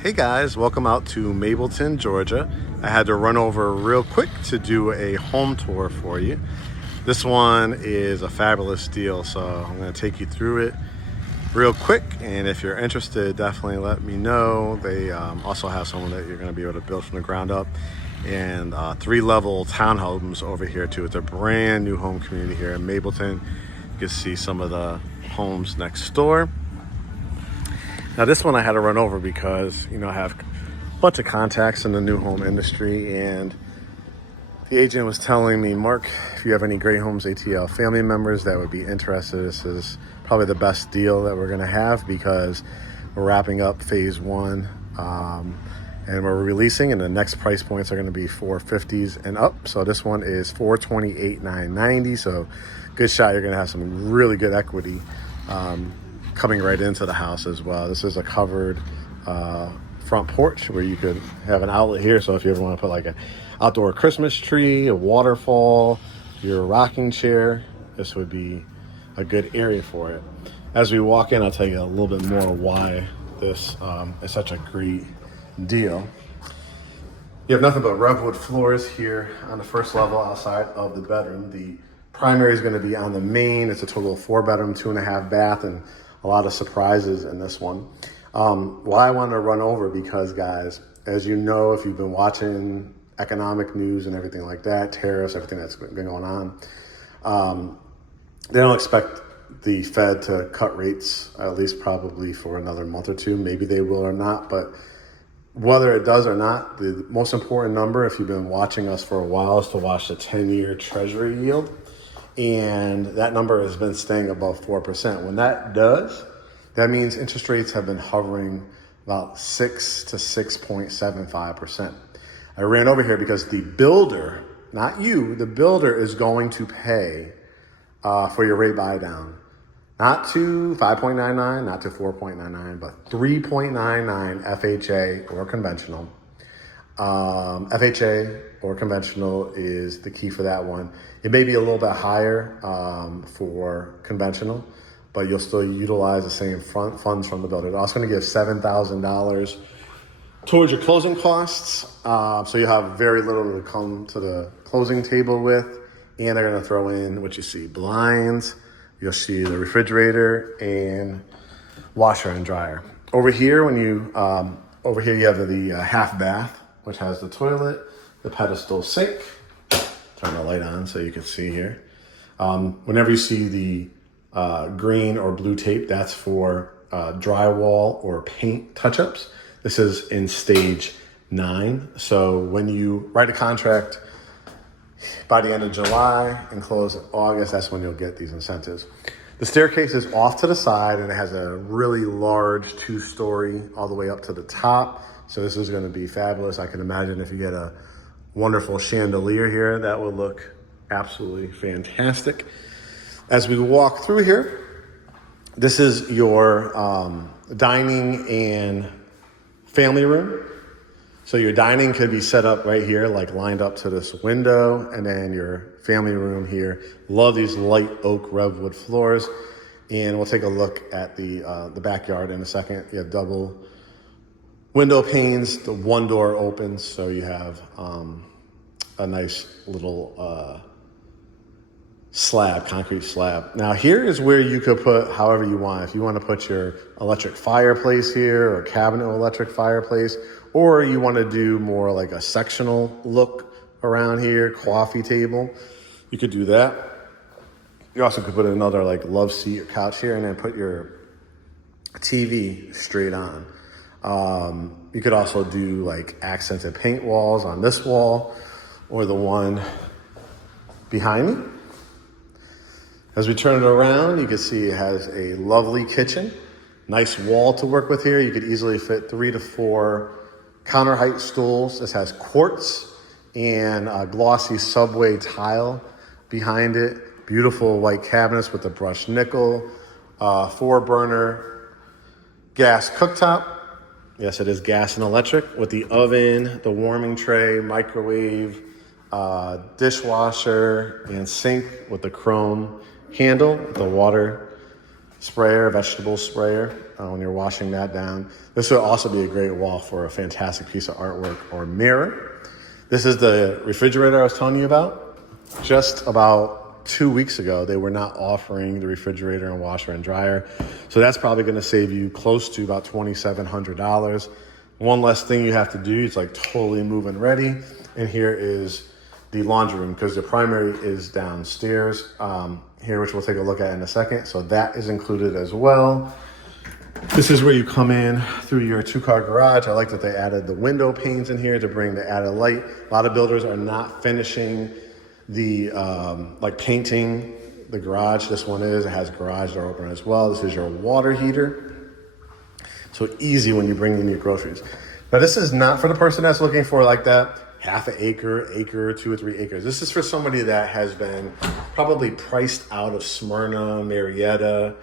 Hey guys, welcome out to Mableton, Georgia. I had to run over real quick to do a home tour for you. This one is a fabulous deal, so I'm going to take you through it real quick. And if you're interested, definitely let me know. They also have someone that you're going to be able to build from the ground up, and 3-level townhomes over here too. It's a brand new home community here in Mableton. You can see some of the homes next door. Now this one I had to run over because, I have a bunch of contacts in the new home industry, and the agent was telling me, Mark, if you have any Great Homes ATL family members that would be interested, this is probably the best deal that we're gonna have because we're wrapping up phase one and we're releasing, and the next price points are gonna be 450s and up. So this one is 428,990. So good shot, you're gonna have some really good equity coming right into the house as well. This is a covered front porch where you could have an outlet here. So if you ever want to put like an outdoor Christmas tree, a waterfall, your rocking chair, this would be a good area for it. As we walk in, I'll tell you a little bit more why this is such a great deal. You have nothing but redwood floors here on the first level outside of the bedroom. The primary is going to be on the main. It's a total of 4-bedroom, 2.5 bath, and a lot of surprises in this one. Why I wanted to run over, because guys, as you know, if you've been watching economic news and everything like that, tariffs, everything that's been going on, they don't expect the Fed to cut rates, at least probably for another month or two. Maybe they will or not, but whether it does or not, the most important number, if you've been watching us for a while, is to watch the 10-year Treasury yield. And that number has been staying above 4%. When that does, that means interest rates have been hovering about 6 to 6.75%. I ran over here because the builder, not you, the builder is going to pay for your rate buy down. Not to 5.99, not to 4.99, but 3.99 FHA or conventional. FHA or conventional is the key for that one. It may be a little bit higher for conventional, but you'll still utilize the same funds from the builder. They're also going to give $7,000 towards your closing costs. So you'll have very little to come to the closing table with. And they're going to throw in what you see: blinds, you'll see the refrigerator, and washer and dryer. Over here, you have the half bath, which has the toilet, the pedestal sink. Turn the light on so you can see here. Whenever you see the green or blue tape, that's for drywall or paint touch-ups. This is in stage 9. So when you write a contract by the end of July and close in August, that's when you'll get these incentives. The staircase is off to the side, and it has a really large 2-story all the way up to the top. So this is going to be fabulous. I can imagine if you get a wonderful chandelier here, that would look absolutely fantastic. As we walk through here, this is your dining and family room. So your dining could be set up right here, like lined up to this window, and then your family room here. Love these light oak redwood floors. And we'll take a look at the backyard in a second. You have double window panes, the one door opens, so you have a nice little concrete slab. Now here is where you could put however you want. If you want to put your electric fireplace here, or cabinet electric fireplace, or you want to do more like a sectional look around here, coffee table, you could do that. You also could put another like love seat or couch here, and then put your TV straight on. You could also do like accented paint walls on this wall or the one behind me. As we turn it around, you can see it has a lovely kitchen, nice wall to work with here. You could easily fit 3 to 4 counter height stools. This has quartz and a glossy subway tile behind it. Beautiful white cabinets with the brushed nickel, 4-burner gas cooktop. Yes, it is gas and electric, with the oven, the warming tray, microwave, dishwasher, and sink with the chrome handle, the water sprayer, vegetable sprayer, when you're washing that down. This would also be a great wall for a fantastic piece of artwork or mirror. This is the refrigerator I was telling you about. Just about 2 weeks ago, they were not offering the refrigerator and washer and dryer. So that's probably going to save you close to about $2,700. One less thing you have to do. It's like totally move and ready. And here is the laundry room, because the primary is downstairs here, which we'll take a look at in a second. So that is included as well. This is where you come in through your 2-car garage. I like that they added the window panes in here to bring the added light. A lot of builders are not finishing the like painting the garage. This one is. It has garage door opener as well. This is your water heater. So easy when you bring in your groceries. Now this is not for the person that's looking for like that half an acre, 2 or 3 acres. This is for somebody that has been probably priced out of Smyrna, Marietta,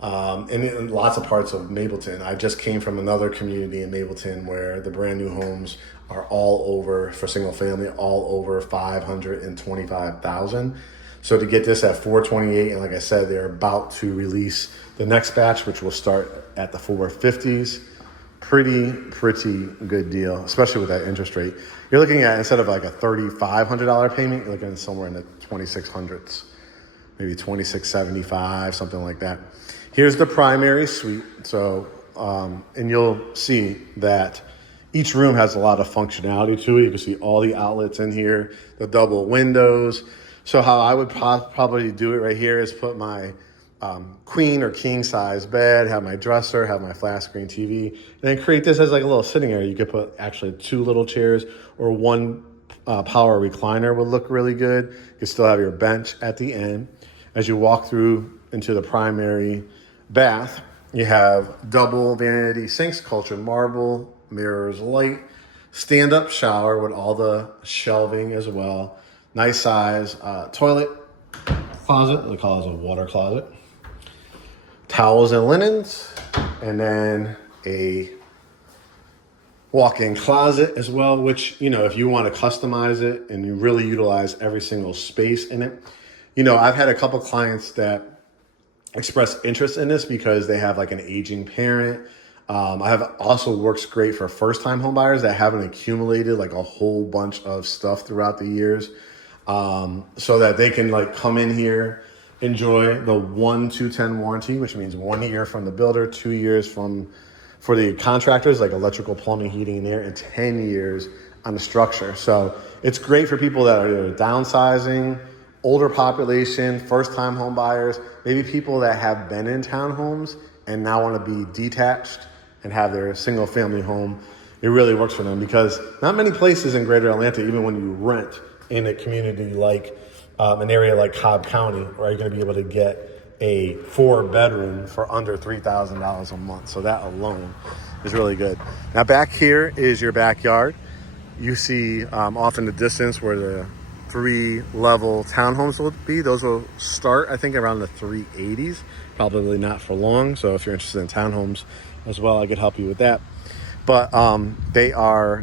and in lots of parts of Mableton. I just came from another community in Mableton where the brand new homes are all over, for single family, all over $525,000. So to get this at $428, and like I said, they're about to release the next batch, which will start at the 450s. Pretty good deal, especially with that interest rate. You're looking at, instead of like a $3,500 payment, you're looking at somewhere in the 2,600s, maybe 2,675, something like that. Here's the primary suite. So, and you'll see that each room has a lot of functionality to it. You can see all the outlets in here, the double windows. So how I would probably do it right here is put my queen or king size bed, have my dresser, have my flat screen TV, and then create this as like a little sitting area. You could put actually 2 little chairs, or 1 power recliner would look really good. You could still have your bench at the end. As you walk through into the primary bath, you have double vanity sinks, cultured marble, mirrors, light, stand-up shower with all the shelving as well. Nice size toilet, closet, they call it a water closet. Towels and linens, and then a walk-in closet as well, which, you know, if you want to customize it and you really utilize every single space in it. You know, I've had a couple clients that express interest in this because they have like an aging parent. I have also works great for first-time home buyers that haven't accumulated like a whole bunch of stuff throughout the years, so that they can like come in here, enjoy the 1-2-10 warranty, which means 1 year from the builder, 2 years for the contractors, like electrical, plumbing, heating, and air, and 10 years on the structure. So it's great for people that are either downsizing, older population, first-time home buyers, maybe people that have been in townhomes and now want to be detached and have their single-family home. It really works for them, because not many places in Greater Atlanta, even when you rent in a community like an area like Cobb County, are you going to be able to get a 4-bedroom for under $3,000 a month. So that alone is really good. Now back here is your backyard. You see off in the distance where the 3-level townhomes will be. Those will start, I think, around the 380s. Probably not for long. So if you're interested in townhomes as well, I could help you with that. But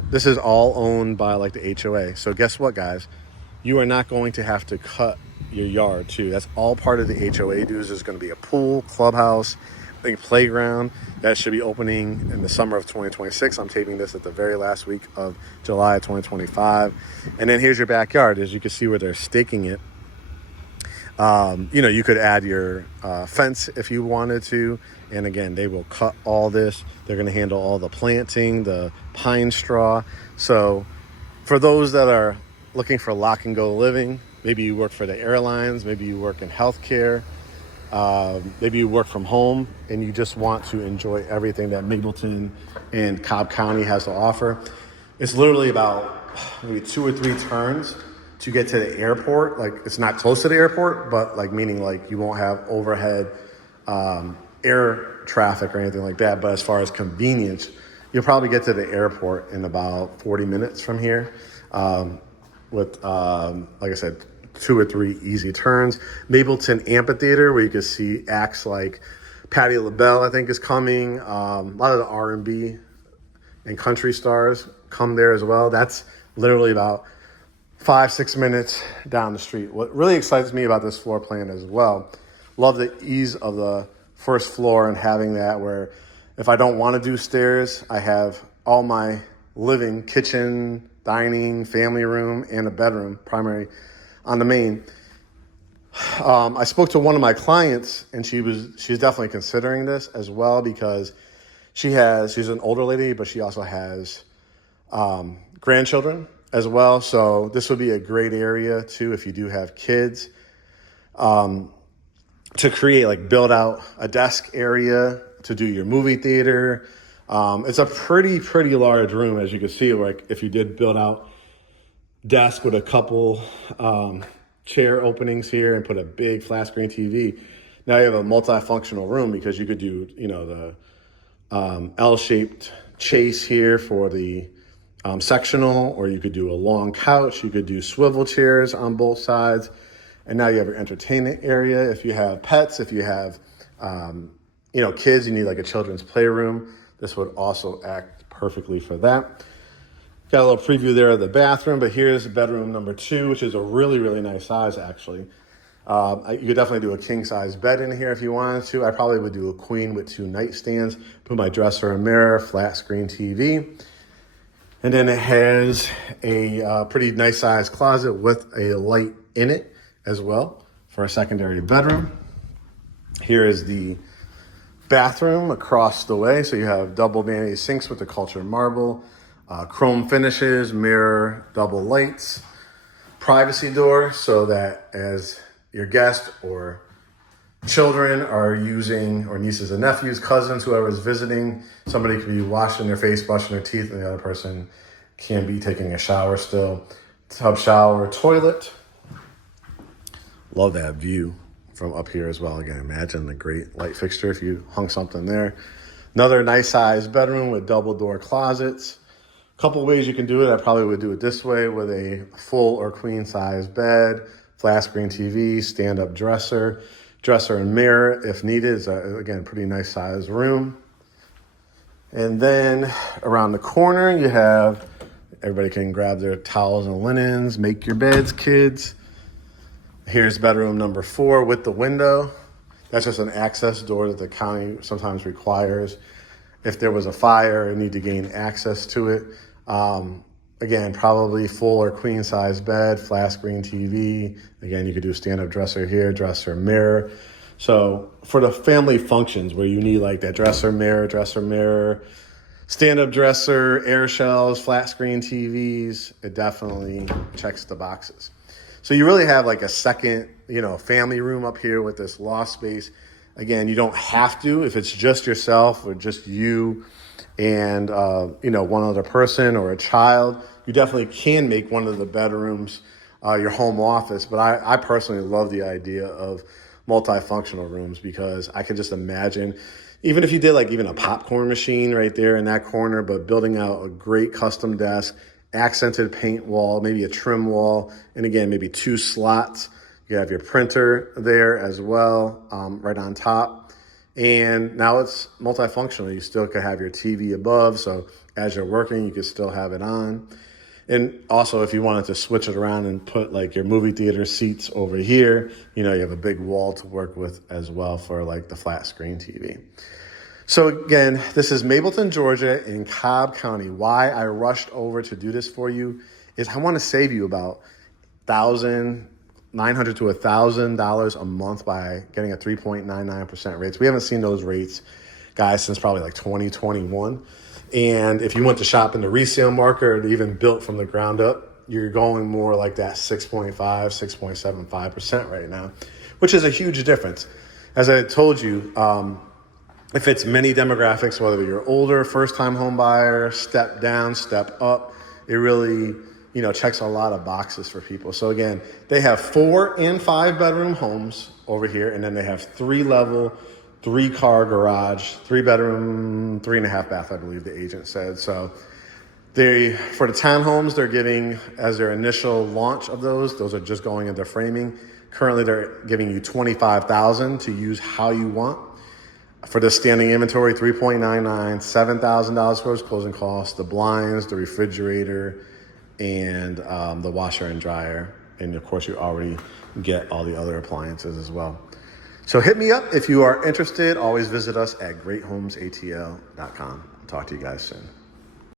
this is all owned by like the HOA. So guess what, guys? You are not going to have to cut your yard too. That's all part of the HOA dues. There's going to be a pool, clubhouse, I think playground that should be opening in the summer of 2026. I'm taping this at the very last week of July of 2025. And then here's your backyard. As you can see where they're staking it. You know, you could add your fence if you wanted to. And again, they will cut all this. They're going to handle all the planting, the pine straw. So for those that are looking for lock and go living, maybe you work for the airlines, maybe you work in healthcare, maybe you work from home and you just want to enjoy everything that Mableton and Cobb County has to offer. It's literally about maybe 2 or 3 turns to get to the airport. Like, it's not close to the airport, but like meaning like you won't have overhead air traffic or anything like that. But as far as convenience, you'll probably get to the airport in about 40 minutes from here. With, like I said, 2 or 3 easy turns. Mableton Amphitheater, where you can see acts like Patti LaBelle, I think, is coming. A lot of the R&B and country stars come there as well. That's literally about 5-6 minutes down the street. What really excites me about this floor plan as well, love the ease of the first floor and having that where if I don't want to do stairs, I have all my living, kitchen, dining, family room, and a bedroom, primary, on the main. I spoke to one of my clients, and she's definitely considering this as well because she's an older lady, but she also has grandchildren as well. So this would be a great area too if you do have kids, to create, like, build out a desk area to do your movie theater. It's a pretty large room, as you can see. Like, if you did build out desk with a couple chair openings here and put a big flat screen TV, now you have a multifunctional room because you could do, the L-shaped chase here for the sectional, or you could do a long couch. You could do swivel chairs on both sides. And now you have your entertainment area. If you have pets, if you have, kids, you need like a children's playroom. This would also act perfectly for that. Got a little preview there of the bathroom, but here's bedroom number 2, which is a really, really nice size, actually. You could definitely do a king-size bed in here if you wanted to. I probably would do a queen with 2 nightstands, put my dresser and mirror, flat screen TV. And then it has a pretty nice size closet with a light in it as well for a secondary bedroom. Here is the bathroom across the way. So you have double vanity sinks with the cultured marble, chrome finishes, mirror, double lights, privacy door so that as your guest or children are using, or nieces and nephews, cousins, whoever is visiting, somebody could be washing their face, brushing their teeth, and the other person can be taking a shower still. Tub shower, toilet. Love that view from up here as well. Again, imagine the great light fixture if you hung something there. Another nice size bedroom with double door closets. A couple ways you can do it. I probably would do it this way with a full or queen size bed, flat screen TV, stand-up dresser and mirror if needed. It's again, pretty nice size room. And then around the corner, you have, everybody can grab their towels and linens, make your beds, kids. Here's bedroom number 4 with the window. That's just an access door that the county sometimes requires if there was a fire and need to gain access to it. Again, probably full or queen size bed, flat screen TV. Again, you could do stand-up dresser here, dresser, mirror. So for the family functions where you need like that dresser, mirror, stand-up dresser, air shelves, flat screen TVs, it definitely checks the boxes. So you really have like a second, family room up here with this loft space. Again, you don't have to if it's just yourself or just you and, one other person or a child. You definitely can make one of the bedrooms your home office. But I personally love the idea of multifunctional rooms because I can just imagine, even if you did like even a popcorn machine right there in that corner, but building out a great custom desk, accented paint wall, maybe a trim wall, and again, maybe 2 slots. You have your printer there as well, right on top. And now it's multifunctional. You still could have your TV above, so as you're working, you could still have it on. And also, if you wanted to switch it around and put like your movie theater seats over here, you have a big wall to work with as well for like the flat screen TV. So again, this is Mableton, Georgia in Cobb County. Why I rushed over to do this for you is I want to save you about $1,900 to $1,000 a month by getting a 3.99% rates. We haven't seen those rates, guys, since probably like 2021. And if you went to shop in the resale market or even built from the ground up, you're going more like that 6.5, 6.75% right now, which is a huge difference. As I told you, it fits many demographics, whether you're older, first-time home buyer, step down, step up. It really, checks a lot of boxes for people. So again, they have 4 and 5 bedroom homes over here, and then they have 3-level, 3-car garage, 3-bedroom, 3.5 bath, I believe the agent said. So for the townhomes, they're giving, as their initial launch of those are just going into framing. Currently, they're giving you $25,000 to use how you want. For the standing inventory, $3.99, $7,000 for its closing costs, the blinds, the refrigerator, and the washer and dryer. And of course, you already get all the other appliances as well. So hit me up if you are interested. Always visit us at greathomesatl.com. Talk to you guys soon.